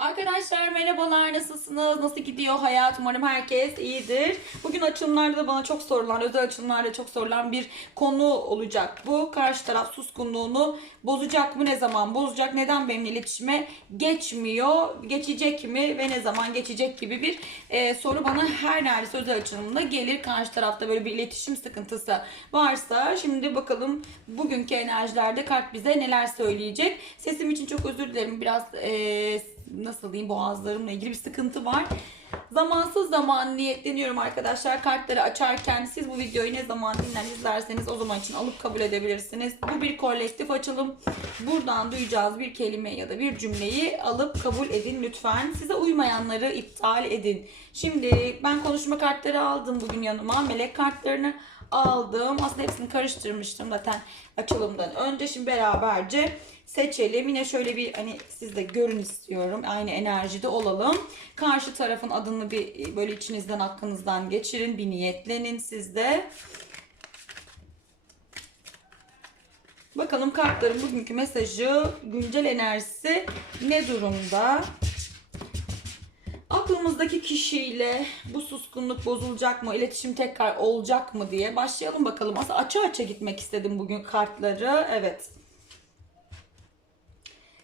Arkadaşlar merhabalar nasılsınız? Nasıl gidiyor hayat? Umarım herkes iyidir. Bugün açılımlarda da bana çok sorulan, özel açılımlarda çok sorulan bir konu olacak. Bu karşı taraf suskunluğunu bozacak mı? Ne zaman bozacak? Neden benimle iletişime geçmiyor? Geçecek mi? Ve ne zaman geçecek gibi bir e, soru bana her neredeyse özel açılımda gelir. Karşı tarafta böyle bir iletişim sıkıntısı varsa şimdi bakalım bugünkü enerjilerde kart bize neler söyleyecek. Sesim için çok özür dilerim. Biraz e, nasıl diyeyim boğazlarımla ilgili bir sıkıntı var. Zamansız zaman niyetleniyorum arkadaşlar. Kartları açarken siz bu videoyu ne zaman dinler izlerseniz o zaman için alıp kabul edebilirsiniz. Bu bir kolektif açılım. Buradan duyacağız bir kelime ya da bir cümleyi alıp kabul edin lütfen. Size uymayanları iptal edin. Şimdi ben konuşma kartları aldım bugün yanıma. Melek kartlarını aldım. Aslında hepsini karıştırmıştım zaten açılımdan önce. Şimdi beraberce seçelim. Yine şöyle bir hani siz de görün istiyorum. Aynı enerjide olalım. Karşı tarafın adını bir böyle içinizden aklınızdan geçirin. Bir niyetlenin siz de. Bakalım kartların bugünkü mesajı, güncel enerjisi ne durumda? Aklımızdaki kişiyle bu suskunluk bozulacak mı, iletişim tekrar olacak mı diye başlayalım bakalım. Aslında açı açı gitmek istedim bugün kartları. Evet.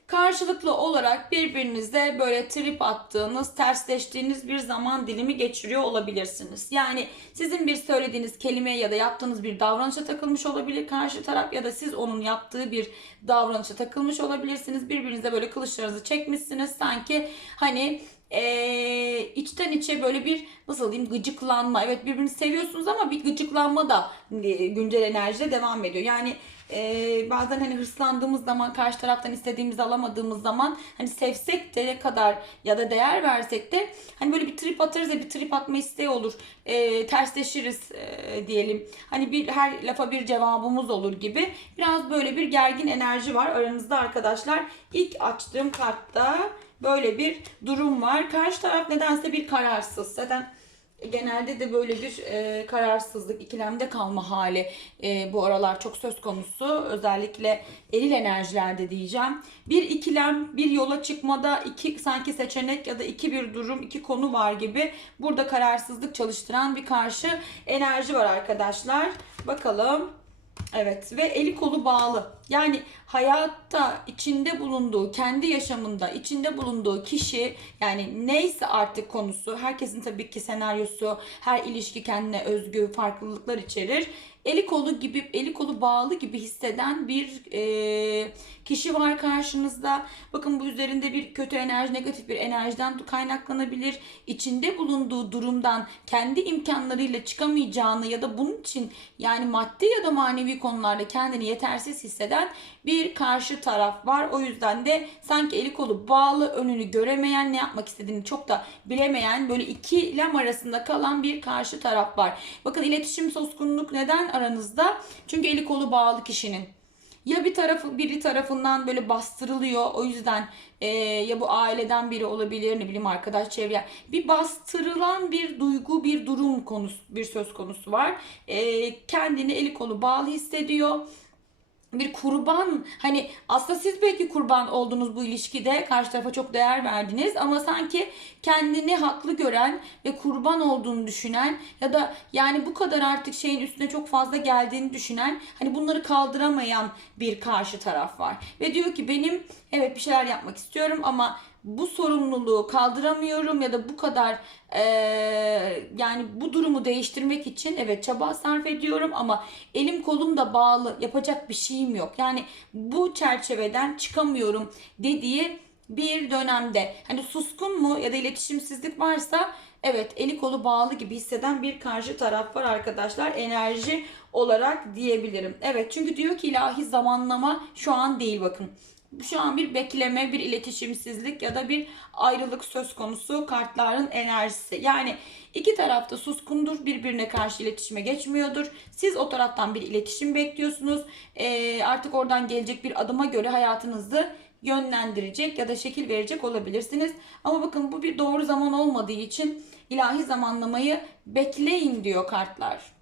Karşılıklı olarak birbirinize böyle trip attığınız, tersleştiğiniz bir zaman dilimi geçiriyor olabilirsiniz. Yani sizin bir söylediğiniz kelime ya da yaptığınız bir davranışa takılmış olabilir karşı taraf ya da siz onun yaptığı bir davranışa takılmış olabilirsiniz. Birbirinize böyle kılıçlarınızı çekmişsiniz. Sanki hani ee, içten içe böyle bir nasıl diyeyim gıcıklanma. Evet birbirini seviyorsunuz ama bir gıcıklanma da e, güncel enerjide devam ediyor. Yani e, bazen hani hırslandığımız zaman karşı taraftan istediğimizi alamadığımız zaman hani sevsek de ne kadar ya da değer versek de hani böyle bir trip atarız ya bir trip atma isteği olur. E, tersleşiriz e, diyelim. Hani bir her lafa bir cevabımız olur gibi. Biraz böyle bir gergin enerji var aranızda arkadaşlar. İlk açtığım kartta böyle bir durum var. Karşı taraf nedense bir kararsız. Zaten genelde de böyle bir e, kararsızlık, ikilemde kalma hali e, bu aralar çok söz konusu. Özellikle eril enerjilerde diyeceğim. Bir ikilem, bir yola çıkmada iki sanki seçenek ya da iki bir durum, iki konu var gibi. Burada kararsızlık çalıştıran bir karşı enerji var arkadaşlar. Bakalım. Evet ve eli kolu bağlı. Yani hayatta içinde bulunduğu, kendi yaşamında içinde bulunduğu kişi yani neyse artık konusu, herkesin tabii ki senaryosu, her ilişki kendine özgü farklılıklar içerir. Eli kolu gibi, eli kolu bağlı gibi hisseden bir e, kişi var karşınızda. Bakın bu üzerinde bir kötü enerji, negatif bir enerjiden kaynaklanabilir. İçinde bulunduğu durumdan kendi imkanlarıyla çıkamayacağını ya da bunun için yani maddi ya da manevi konularda kendini yetersiz hisseden bir karşı taraf var. O yüzden de sanki eli kolu bağlı, önünü göremeyen, ne yapmak istediğini çok da bilemeyen böyle iki lem arasında kalan bir karşı taraf var. Bakın iletişim soskunluk neden aranızda? Çünkü eli kolu bağlı kişinin ya bir tarafı biri tarafından böyle bastırılıyor o yüzden e, ya bu aileden biri olabilir ne bileyim arkadaş çevre bir bastırılan bir duygu bir durum konusu bir söz konusu var e, kendini eli kolu bağlı hissediyor bir kurban hani aslında siz belki kurban oldunuz bu ilişkide karşı tarafa çok değer verdiniz ama sanki kendini haklı gören ve kurban olduğunu düşünen ya da yani bu kadar artık şeyin üstüne çok fazla geldiğini düşünen hani bunları kaldıramayan bir karşı taraf var. Ve diyor ki benim evet bir şeyler yapmak istiyorum ama bu sorumluluğu kaldıramıyorum ya da bu kadar e, yani bu durumu değiştirmek için evet çaba sarf ediyorum ama elim kolum da bağlı yapacak bir şeyim yok. Yani bu çerçeveden çıkamıyorum dediği bir dönemde hani suskun mu ya da iletişimsizlik varsa evet eli kolu bağlı gibi hisseden bir karşı taraf var arkadaşlar enerji olarak diyebilirim. Evet çünkü diyor ki ilahi zamanlama şu an değil bakın şu an bir bekleme, bir iletişimsizlik ya da bir ayrılık söz konusu kartların enerjisi. Yani iki tarafta suskundur, birbirine karşı iletişime geçmiyordur. Siz o taraftan bir iletişim bekliyorsunuz. Ee, artık oradan gelecek bir adıma göre hayatınızı yönlendirecek ya da şekil verecek olabilirsiniz. Ama bakın bu bir doğru zaman olmadığı için ilahi zamanlamayı bekleyin diyor kartlar.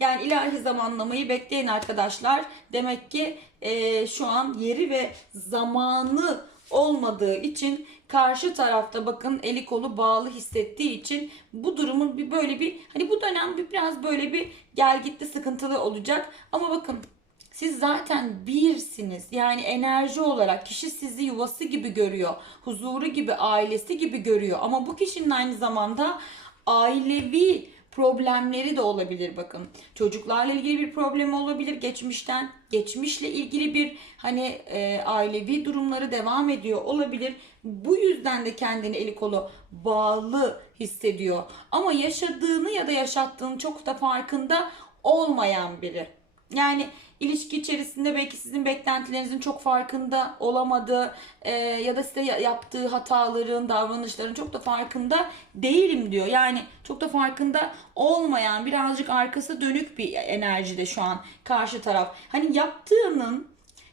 Yani ilahi zamanlamayı bekleyin arkadaşlar. Demek ki e, şu an yeri ve zamanı olmadığı için karşı tarafta bakın eli kolu bağlı hissettiği için bu durumun bir böyle bir hani bu dönem bir biraz böyle bir gel gitti sıkıntılı olacak ama bakın siz zaten birsiniz. Yani enerji olarak kişi sizi yuvası gibi görüyor. Huzuru gibi, ailesi gibi görüyor. Ama bu kişinin aynı zamanda ailevi problemleri de olabilir bakın. Çocuklarla ilgili bir problem olabilir geçmişten. Geçmişle ilgili bir hani e, ailevi durumları devam ediyor olabilir. Bu yüzden de kendini eli kolu bağlı hissediyor. Ama yaşadığını ya da yaşattığını çok da farkında olmayan biri. Yani ilişki içerisinde belki sizin beklentilerinizin çok farkında olamadığı e, ya da size ya- yaptığı hataların, davranışların çok da farkında değilim diyor. Yani çok da farkında olmayan birazcık arkası dönük bir enerjide şu an karşı taraf. Hani yaptığının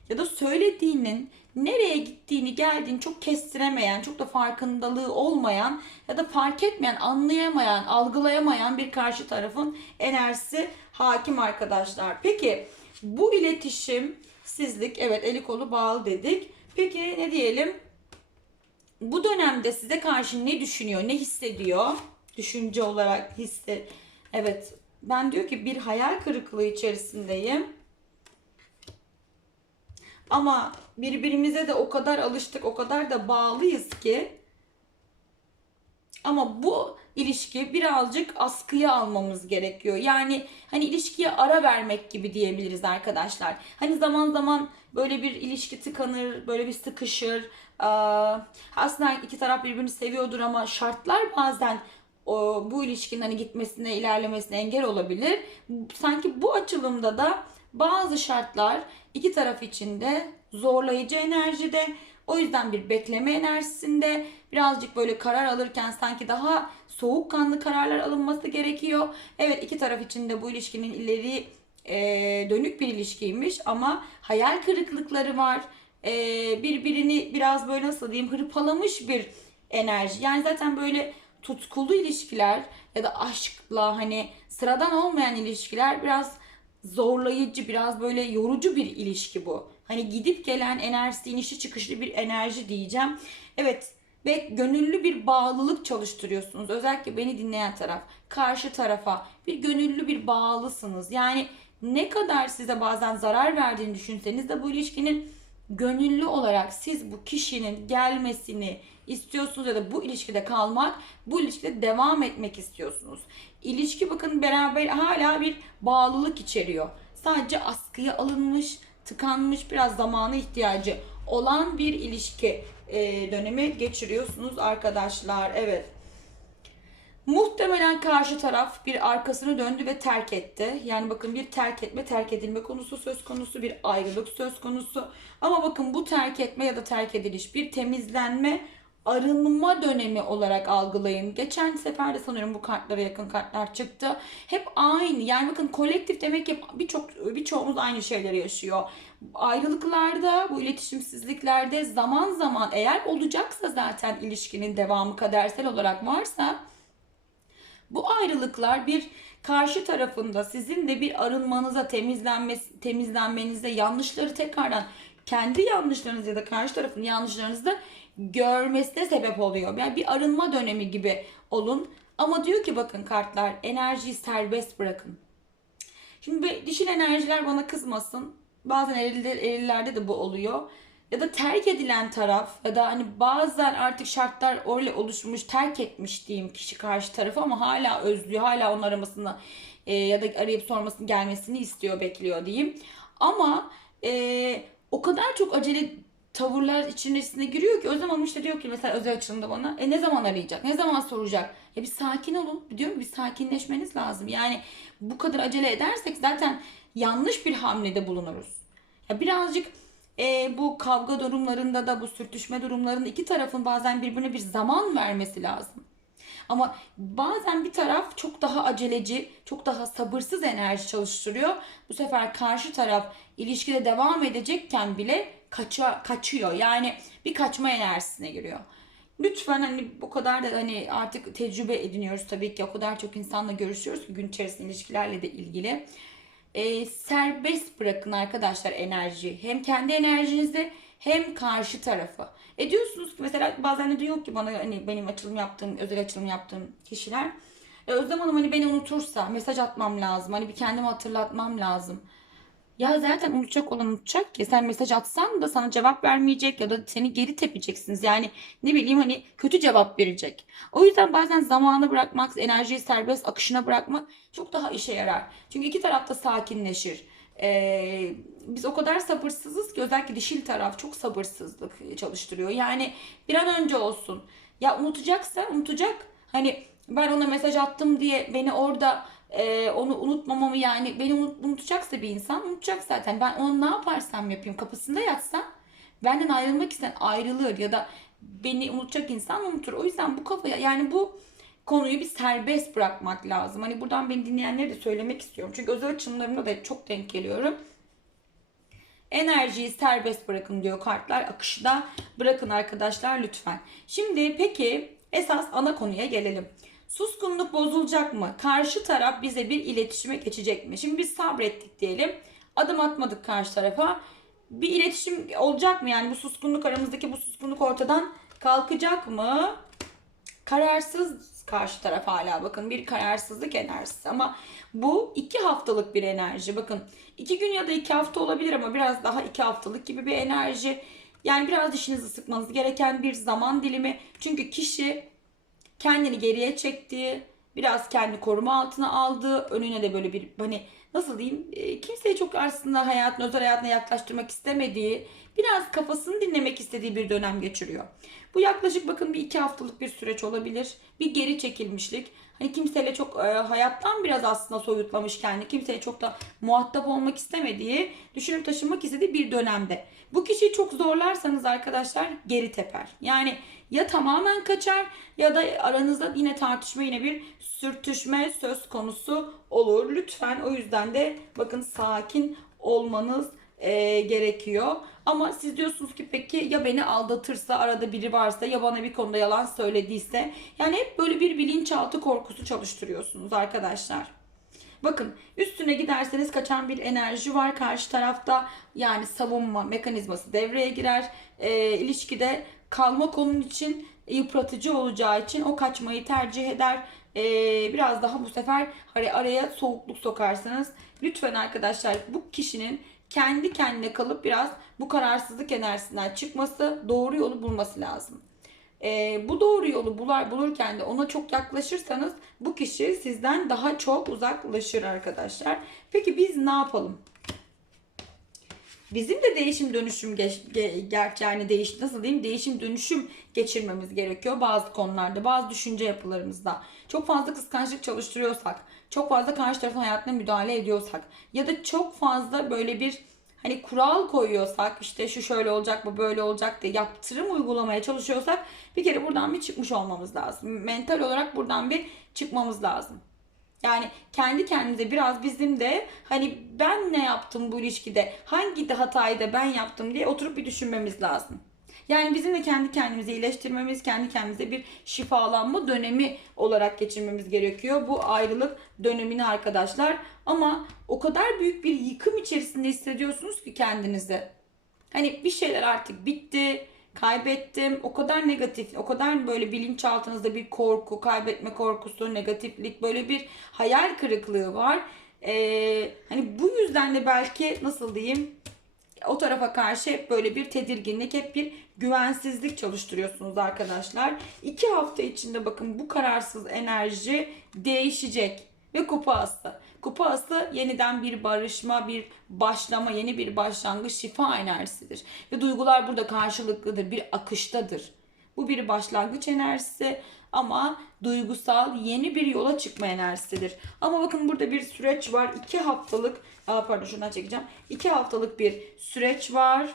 ya da söylediğinin nereye gittiğini geldiğini çok kestiremeyen, çok da farkındalığı olmayan ya da fark etmeyen, anlayamayan, algılayamayan bir karşı tarafın enerjisi hakim arkadaşlar. Peki bu iletişim sizlik evet eli kolu bağlı dedik. Peki ne diyelim? Bu dönemde size karşı ne düşünüyor, ne hissediyor? Düşünce olarak hisse. Evet. Ben diyor ki bir hayal kırıklığı içerisindeyim. Ama birbirimize de o kadar alıştık, o kadar da bağlıyız ki ama bu ilişki birazcık askıya almamız gerekiyor. Yani hani ilişkiye ara vermek gibi diyebiliriz arkadaşlar. Hani zaman zaman böyle bir ilişki tıkanır, böyle bir sıkışır. Aslında iki taraf birbirini seviyordur ama şartlar bazen bu ilişkinin hani gitmesine, ilerlemesine engel olabilir. Sanki bu açılımda da bazı şartlar iki taraf için de zorlayıcı enerjide. O yüzden bir bekleme enerjisinde birazcık böyle karar alırken sanki daha soğukkanlı kararlar alınması gerekiyor. Evet iki taraf için de bu ilişkinin ileri e, dönük bir ilişkiymiş ama hayal kırıklıkları var. E, birbirini biraz böyle nasıl diyeyim hırpalamış bir enerji. Yani zaten böyle tutkulu ilişkiler ya da aşkla hani sıradan olmayan ilişkiler biraz zorlayıcı, biraz böyle yorucu bir ilişki bu. Hani gidip gelen enerjisi, inişi çıkışlı bir enerji diyeceğim. Evet ve gönüllü bir bağlılık çalıştırıyorsunuz. Özellikle beni dinleyen taraf, karşı tarafa bir gönüllü bir bağlısınız. Yani ne kadar size bazen zarar verdiğini düşünseniz de bu ilişkinin gönüllü olarak siz bu kişinin gelmesini istiyorsunuz ya da bu ilişkide kalmak, bu ilişkide devam etmek istiyorsunuz. İlişki bakın beraber hala bir bağlılık içeriyor. Sadece askıya alınmış, tıkanmış, biraz zamana ihtiyacı olan bir ilişki e, dönemi geçiriyorsunuz arkadaşlar. Evet. Muhtemelen karşı taraf bir arkasını döndü ve terk etti. Yani bakın bir terk etme, terk edilme konusu söz konusu, bir ayrılık söz konusu. Ama bakın bu terk etme ya da terk ediliş bir temizlenme, arınma dönemi olarak algılayın. Geçen sefer de sanıyorum bu kartlara yakın kartlar çıktı. Hep aynı. Yani bakın kolektif demek ki birçok birçoğumuz aynı şeyleri yaşıyor. Ayrılıklarda, bu iletişimsizliklerde zaman zaman eğer olacaksa zaten ilişkinin devamı kadersel olarak varsa bu ayrılıklar bir karşı tarafında sizin de bir arınmanıza, temizlenmesi, temizlenmenize, yanlışları tekrardan kendi yanlışlarınız ya da karşı tarafın yanlışlarınızı görmesine sebep oluyor. Yani bir arınma dönemi gibi olun. Ama diyor ki bakın kartlar enerjiyi serbest bırakın. Şimdi dişil enerjiler bana kızmasın. Bazen erilde, erillerde de bu oluyor. Ya da terk edilen taraf ya da hani bazen artık şartlar öyle oluşmuş terk etmiş diyeyim kişi karşı tarafı ama hala özlüyor. Hala onun aramasını e, ya da arayıp sormasını gelmesini istiyor bekliyor diyeyim. Ama e, o kadar çok acele tavırlar içerisine giriyor ki o zaman işte diyor ki mesela özel açılımda bana e ne zaman arayacak? Ne zaman soracak? Ya bir sakin olun. Diyorum bir sakinleşmeniz lazım. Yani bu kadar acele edersek zaten yanlış bir hamlede bulunuruz. Ya birazcık e, bu kavga durumlarında da bu sürtüşme durumlarında iki tarafın bazen birbirine bir zaman vermesi lazım. Ama bazen bir taraf çok daha aceleci, çok daha sabırsız enerji çalıştırıyor. Bu sefer karşı taraf ilişkide devam edecekken bile kaça, kaçıyor. Yani bir kaçma enerjisine giriyor. Lütfen hani bu kadar da hani artık tecrübe ediniyoruz tabii ki. O kadar çok insanla görüşüyoruz ki gün içerisinde ilişkilerle de ilgili. Ee, serbest bırakın arkadaşlar enerjiyi. Hem kendi enerjinizi hem karşı tarafı. E diyorsunuz ki mesela bazen de diyor ki bana hani benim açılım yaptığım, özel açılım yaptığım kişiler. E Özlem Hanım hani beni unutursa mesaj atmam lazım. Hani bir kendimi hatırlatmam lazım. Ya zaten unutacak olan unutacak ki. Sen mesaj atsan da sana cevap vermeyecek ya da seni geri tepeceksiniz. Yani ne bileyim hani kötü cevap verecek. O yüzden bazen zamanı bırakmak, enerjiyi serbest akışına bırakmak çok daha işe yarar. Çünkü iki taraf da sakinleşir. Ee, biz o kadar sabırsızız ki özellikle dişil taraf çok sabırsızlık çalıştırıyor. Yani bir an önce olsun. Ya unutacaksa unutacak. Hani ben ona mesaj attım diye beni orada e, onu unutmamamı yani beni unut, unutacaksa bir insan unutacak zaten. Ben onu ne yaparsam yapayım kapısında yatsam benden ayrılmak isteyen ayrılır ya da beni unutacak insan unutur. O yüzden bu kafaya yani bu konuyu bir serbest bırakmak lazım. Hani buradan beni dinleyenlere de söylemek istiyorum. Çünkü özel açılımlarımda da çok denk geliyorum. Enerjiyi serbest bırakın diyor kartlar. Akışı da bırakın arkadaşlar lütfen. Şimdi peki esas ana konuya gelelim. Suskunluk bozulacak mı? Karşı taraf bize bir iletişime geçecek mi? Şimdi biz sabrettik diyelim. Adım atmadık karşı tarafa. Bir iletişim olacak mı? Yani bu suskunluk aramızdaki bu suskunluk ortadan kalkacak mı? Kararsız karşı taraf hala bakın bir kararsızlık enerjisi ama bu iki haftalık bir enerji bakın iki gün ya da iki hafta olabilir ama biraz daha iki haftalık gibi bir enerji yani biraz dişinizi sıkmanız gereken bir zaman dilimi çünkü kişi kendini geriye çektiği, biraz kendi koruma altına aldığı, önüne de böyle bir hani nasıl diyeyim e, kimseye çok aslında hayatını, özel hayatına yaklaştırmak istemediği, biraz kafasını dinlemek istediği bir dönem geçiriyor. Bu yaklaşık bakın bir iki haftalık bir süreç olabilir. Bir geri çekilmişlik. Hani kimseyle çok e, hayattan biraz aslında soyutlamış kendi. Kimseye çok da muhatap olmak istemediği, düşünüp taşınmak istediği bir dönemde. Bu kişiyi çok zorlarsanız arkadaşlar geri teper. Yani ya tamamen kaçar ya da aranızda yine tartışma yine bir sürtüşme söz konusu olur. Lütfen o yüzden de bakın sakin olmanız e, gerekiyor. Ama siz diyorsunuz ki peki ya beni aldatırsa arada biri varsa ya bana bir konuda yalan söylediyse yani hep böyle bir bilinçaltı korkusu çalıştırıyorsunuz arkadaşlar. Bakın üstüne giderseniz kaçan bir enerji var karşı tarafta yani savunma mekanizması devreye girer. E, ilişkide kalmak onun için yıpratıcı olacağı için o kaçmayı tercih eder. E, biraz daha bu sefer hani araya soğukluk sokarsanız lütfen arkadaşlar bu kişinin kendi kendine kalıp biraz bu kararsızlık enerjisinden çıkması, doğru yolu bulması lazım. E, bu doğru yolu bular, bulurken de ona çok yaklaşırsanız bu kişi sizden daha çok uzaklaşır arkadaşlar. Peki biz ne yapalım? Bizim de değişim dönüşüm geç, ge, yani değiş nasıl diyeyim değişim dönüşüm geçirmemiz gerekiyor bazı konularda, bazı düşünce yapılarımızda. Çok fazla kıskançlık çalıştırıyorsak, çok fazla karşı tarafın hayatına müdahale ediyorsak ya da çok fazla böyle bir hani kural koyuyorsak işte şu şöyle olacak bu böyle olacak diye yaptırım uygulamaya çalışıyorsak bir kere buradan bir çıkmış olmamız lazım. Mental olarak buradan bir çıkmamız lazım. Yani kendi kendimize biraz bizim de hani ben ne yaptım bu ilişkide, hangi de hatayı da ben yaptım diye oturup bir düşünmemiz lazım. Yani bizim de kendi kendimizi iyileştirmemiz, kendi kendimize bir şifalanma dönemi olarak geçirmemiz gerekiyor. Bu ayrılık dönemini arkadaşlar. Ama o kadar büyük bir yıkım içerisinde hissediyorsunuz ki kendinizi. Hani bir şeyler artık bitti, kaybettim. O kadar negatif, o kadar böyle bilinçaltınızda bir korku, kaybetme korkusu, negatiflik, böyle bir hayal kırıklığı var. Ee, hani bu yüzden de belki nasıl diyeyim o tarafa karşı hep böyle bir tedirginlik, hep bir güvensizlik çalıştırıyorsunuz arkadaşlar. İki hafta içinde bakın bu kararsız enerji değişecek ve kupa aslı. Kupa aslı yeniden bir barışma, bir başlama, yeni bir başlangıç, şifa enerjisidir. Ve duygular burada karşılıklıdır, bir akıştadır. Bu bir başlangıç enerjisi ama duygusal yeni bir yola çıkma enerjisidir. Ama bakın burada bir süreç var. iki haftalık, aa pardon şundan çekeceğim. iki haftalık bir süreç var.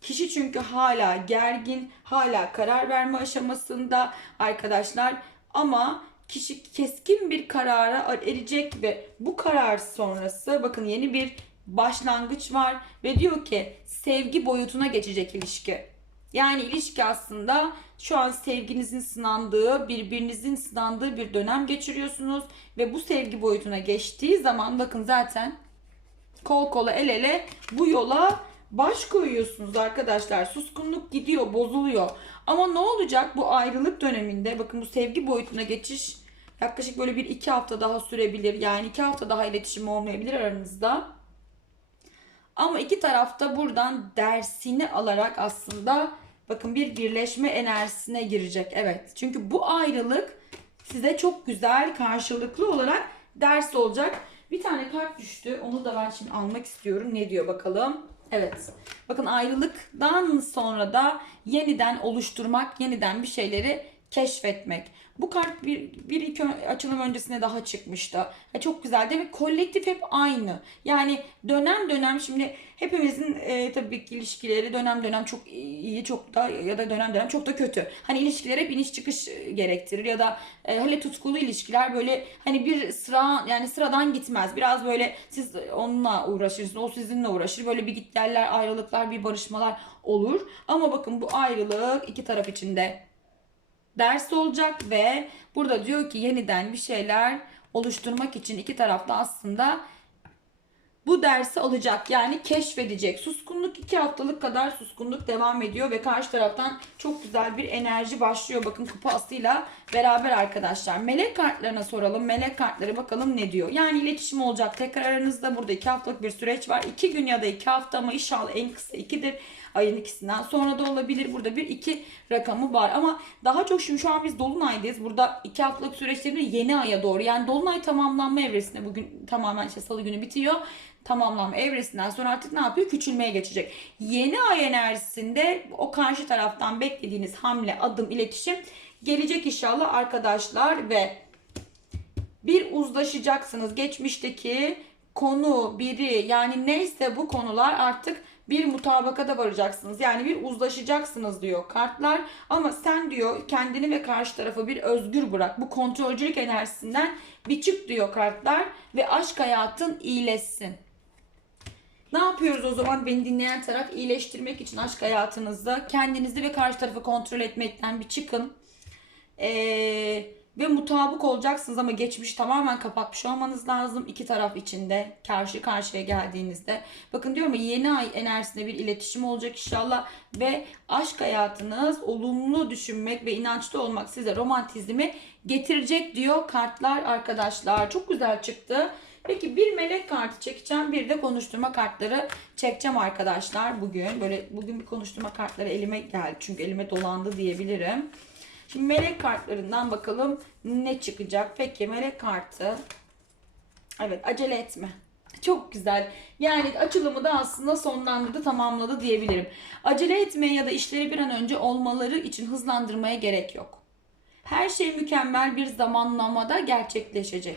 Kişi çünkü hala gergin, hala karar verme aşamasında arkadaşlar. Ama kişi keskin bir karara erecek ve bu karar sonrası bakın yeni bir başlangıç var ve diyor ki sevgi boyutuna geçecek ilişki. Yani ilişki aslında şu an sevginizin sınandığı, birbirinizin sınandığı bir dönem geçiriyorsunuz ve bu sevgi boyutuna geçtiği zaman bakın zaten kol kola el ele bu yola baş koyuyorsunuz arkadaşlar. Suskunluk gidiyor, bozuluyor. Ama ne olacak bu ayrılık döneminde? Bakın bu sevgi boyutuna geçiş yaklaşık böyle bir iki hafta daha sürebilir. Yani iki hafta daha iletişim olmayabilir aranızda. Ama iki tarafta buradan dersini alarak aslında bakın bir birleşme enerjisine girecek. Evet. Çünkü bu ayrılık size çok güzel karşılıklı olarak ders olacak. Bir tane kart düştü. Onu da ben şimdi almak istiyorum. Ne diyor bakalım? Evet. Bakın ayrılıktan sonra da yeniden oluşturmak, yeniden bir şeyleri keşfetmek. Bu kart bir, bir iki açılım öncesine daha çıkmıştı. Ya çok güzel mi? Kolektif hep aynı. Yani dönem dönem şimdi hepimizin e, tabii ki ilişkileri dönem dönem çok iyi çok da ya da dönem dönem çok da kötü. Hani ilişkiler hep iniş çıkış e, gerektirir ya da e, hele tutkulu ilişkiler böyle hani bir sıra yani sıradan gitmez. Biraz böyle siz onunla uğraşırsınız, o sizinle uğraşır. Böyle bir git geller, ayrılıklar, bir barışmalar olur. Ama bakın bu ayrılık iki taraf içinde ders olacak ve burada diyor ki yeniden bir şeyler oluşturmak için iki tarafta aslında bu dersi alacak yani keşfedecek. Suskunluk iki haftalık kadar suskunluk devam ediyor ve karşı taraftan çok güzel bir enerji başlıyor. Bakın kupa asıyla beraber arkadaşlar. Melek kartlarına soralım. Melek kartları bakalım ne diyor. Yani iletişim olacak. Tekrar aranızda burada iki haftalık bir süreç var. İki gün ya da iki hafta ama inşallah en kısa ikidir. Ayın ikisinden sonra da olabilir. Burada bir iki rakamı var ama daha çok şimdi şu an biz Dolunay'dayız. Burada iki haftalık süreçlerinde yeni aya doğru yani Dolunay tamamlanma evresinde bugün tamamen işte salı günü bitiyor tamamlanma evresinden sonra artık ne yapıyor? Küçülmeye geçecek. Yeni ay enerjisinde o karşı taraftan beklediğiniz hamle, adım, iletişim gelecek inşallah arkadaşlar ve bir uzlaşacaksınız. Geçmişteki konu, biri yani neyse bu konular artık bir mutabakata varacaksınız. Yani bir uzlaşacaksınız diyor kartlar. Ama sen diyor kendini ve karşı tarafı bir özgür bırak. Bu kontrolcülük enerjisinden bir çık diyor kartlar ve aşk hayatın iyileşsin. Ne yapıyoruz o zaman beni dinleyen taraf iyileştirmek için aşk hayatınızda kendinizi ve karşı tarafı kontrol etmekten bir çıkın. Ee, ve mutabık olacaksınız ama geçmiş tamamen kapatmış olmanız lazım iki taraf içinde karşı karşıya geldiğinizde. Bakın diyorum ya yeni ay enerjisinde bir iletişim olacak inşallah ve aşk hayatınız olumlu düşünmek ve inançlı olmak size romantizmi getirecek diyor kartlar arkadaşlar. Çok güzel çıktı. Peki bir melek kartı çekeceğim bir de konuşturma kartları çekeceğim arkadaşlar bugün. Böyle bugün bir konuşturma kartları elime geldi çünkü elime dolandı diyebilirim. Şimdi melek kartlarından bakalım ne çıkacak. Peki melek kartı. Evet acele etme. Çok güzel. Yani açılımı da aslında sonlandırdı, tamamladı diyebilirim. Acele etmeye ya da işleri bir an önce olmaları için hızlandırmaya gerek yok. Her şey mükemmel bir zamanlamada gerçekleşecek.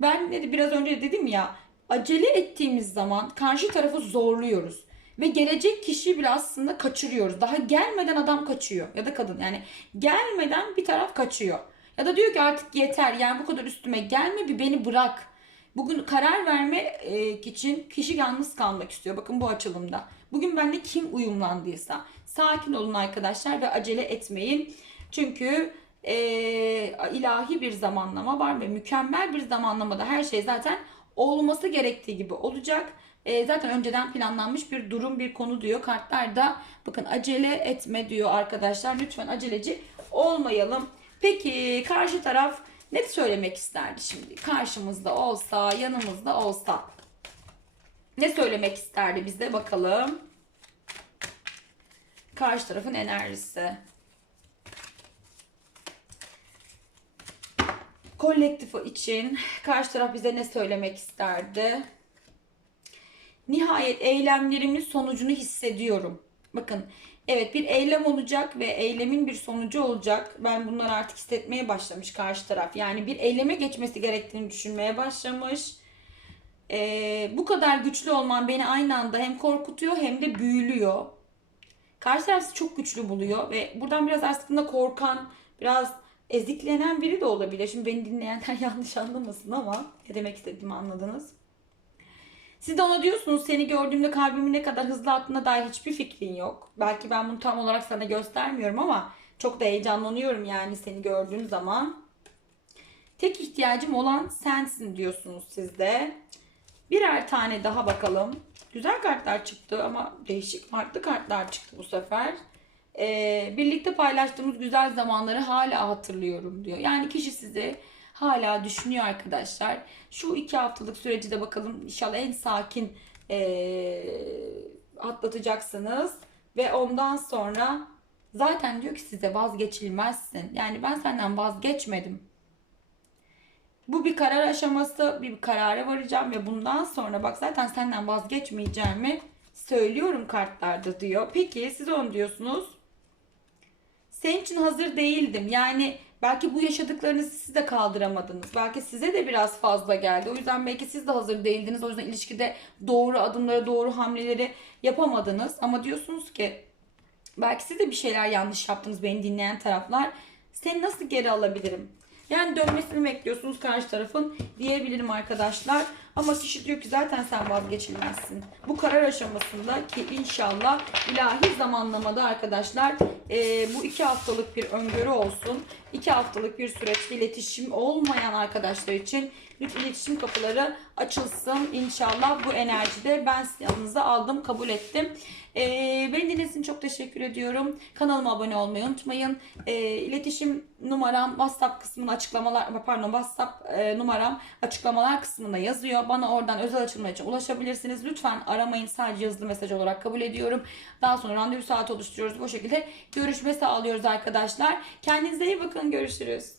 Ben dedi biraz önce dedim ya acele ettiğimiz zaman karşı tarafı zorluyoruz ve gelecek kişiyi bile aslında kaçırıyoruz. Daha gelmeden adam kaçıyor ya da kadın yani gelmeden bir taraf kaçıyor. Ya da diyor ki artık yeter yani bu kadar üstüme gelme bir beni bırak. Bugün karar verme e, için kişi yalnız kalmak istiyor. Bakın bu açılımda. Bugün bende kim uyumlandıysa sakin olun arkadaşlar ve acele etmeyin. Çünkü e, ilahi bir zamanlama var ve mükemmel bir zamanlamada her şey zaten olması gerektiği gibi olacak. E, zaten önceden planlanmış bir durum, bir konu diyor. Kartlarda bakın acele etme diyor arkadaşlar. Lütfen aceleci olmayalım. Peki karşı taraf ne söylemek isterdi şimdi? Karşımızda olsa, yanımızda olsa. Ne söylemek isterdi bize bakalım. Karşı tarafın enerjisi. Kolektif için karşı taraf bize ne söylemek isterdi? Nihayet eylemlerimin sonucunu hissediyorum. Bakın evet bir eylem olacak ve eylemin bir sonucu olacak. Ben bunları artık hissetmeye başlamış karşı taraf. Yani bir eyleme geçmesi gerektiğini düşünmeye başlamış. Ee, bu kadar güçlü olman beni aynı anda hem korkutuyor hem de büyülüyor. Karşı taraf çok güçlü buluyor ve buradan biraz aslında korkan, biraz eziklenen biri de olabilir. Şimdi beni dinleyenler yanlış anlamasın ama ne demek istediğimi anladınız. Siz de ona diyorsunuz seni gördüğümde kalbimin ne kadar hızlı attığına dair hiçbir fikrin yok. Belki ben bunu tam olarak sana göstermiyorum ama çok da heyecanlanıyorum yani seni gördüğüm zaman. Tek ihtiyacım olan sensin diyorsunuz siz de. Birer tane daha bakalım. güzel kartlar çıktı ama değişik farklı kartlar çıktı bu sefer. Ee, birlikte paylaştığımız güzel zamanları hala hatırlıyorum diyor. Yani kişi sizi hala düşünüyor arkadaşlar. Şu iki haftalık süreci de bakalım inşallah en sakin ee, atlatacaksınız. Ve ondan sonra zaten diyor ki size vazgeçilmezsin. Yani ben senden vazgeçmedim. Bu bir karar aşaması, bir karara varacağım ve bundan sonra bak zaten senden vazgeçmeyeceğimi söylüyorum kartlarda diyor. Peki siz onu diyorsunuz. Senin için hazır değildim. Yani belki bu yaşadıklarınızı siz de kaldıramadınız. Belki size de biraz fazla geldi. O yüzden belki siz de hazır değildiniz. O yüzden ilişkide doğru adımları, doğru hamleleri yapamadınız. Ama diyorsunuz ki belki siz de bir şeyler yanlış yaptınız beni dinleyen taraflar. Seni nasıl geri alabilirim? Yani dönmesini bekliyorsunuz karşı tarafın diyebilirim arkadaşlar. Ama kişi diyor ki zaten sen vazgeçilmezsin. Bu karar aşamasında ki inşallah ilahi zamanlamada arkadaşlar e, bu iki haftalık bir öngörü olsun. iki haftalık bir süreçte iletişim olmayan arkadaşlar için lütfen iletişim kapıları açılsın. İnşallah bu enerjide ben sizin yanınıza aldım, kabul ettim. E, beni dinlediğiniz için çok teşekkür ediyorum. Kanalıma abone olmayı unutmayın. E, iletişim numaram WhatsApp kısmında açıklamalar pardon WhatsApp e, numaram açıklamalar kısmında yazıyor. Bana oradan özel açılma için ulaşabilirsiniz. Lütfen aramayın. Sadece yazılı mesaj olarak kabul ediyorum. Daha sonra randevu saati oluşturuyoruz. Bu şekilde görüşme sağlıyoruz arkadaşlar. Kendinize iyi bakın. Görüşürüz.